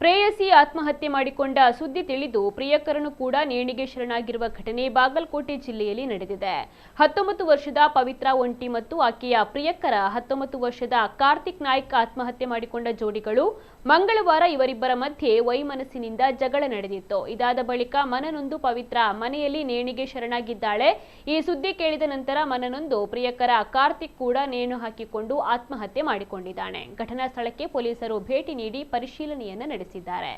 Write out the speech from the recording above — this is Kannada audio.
ಪ್ರೇಯಸಿ ಆತ್ಮಹತ್ಯೆ ಮಾಡಿಕೊಂಡ ಸುದ್ದಿ ತಿಳಿದು ಪ್ರಿಯಕರನು ಕೂಡ ನೇಣಿಗೆ ಶರಣಾಗಿರುವ ಘಟನೆ ಬಾಗಲಕೋಟೆ ಜಿಲ್ಲೆಯಲ್ಲಿ ನಡೆದಿದೆ. 19 ವರ್ಷದ ಪವಿತ್ರ ಒಂಟಿ ಮತ್ತು ಆಕೆಯ ಪ್ರಿಯಕರ 19 ವರ್ಷದ ಕಾರ್ತಿಕ್ ನಾಯ್ಕ್ ಆತ್ಮಹತ್ಯೆ ಮಾಡಿಕೊಂಡ ಜೋಡಿಗಳು ಮಂಗಳವಾರ ಇವರಿಬ್ಬರ ಮಧ್ಯೆ ವೈಮನಸ್ಸಿನಿಂದ ಜಗಳ ನಡೆದಿತ್ತು. ಇದಾದ ಬಳಿಕ ಮನನೊಂದು ಪವಿತ್ರ ಮನೆಯಲ್ಲಿ ನೇಣಿಗೆ ಶರಣಾಗಿದ್ದಾಳೆ. ಈ ಸುದ್ದಿ ಕೇಳಿದ ನಂತರ ಮನನೊಂದು ಪ್ರಿಯಕರ ಕಾರ್ತಿಕ್ ಕೂಡ ನೇಣು ಹಾಕಿಕೊಂಡು ಆತ್ಮಹತ್ಯೆ ಮಾಡಿಕೊಂಡಿದ್ದಾನೆ. ಘಟನಾ ಸ್ಥಳಕ್ಕೆ ಪೊಲೀಸರು ಭೇಟಿ ನೀಡಿ ಪರಿಶೀಲನೆಯನ್ನು ನಡೆಸಿದ್ದಾರೆ.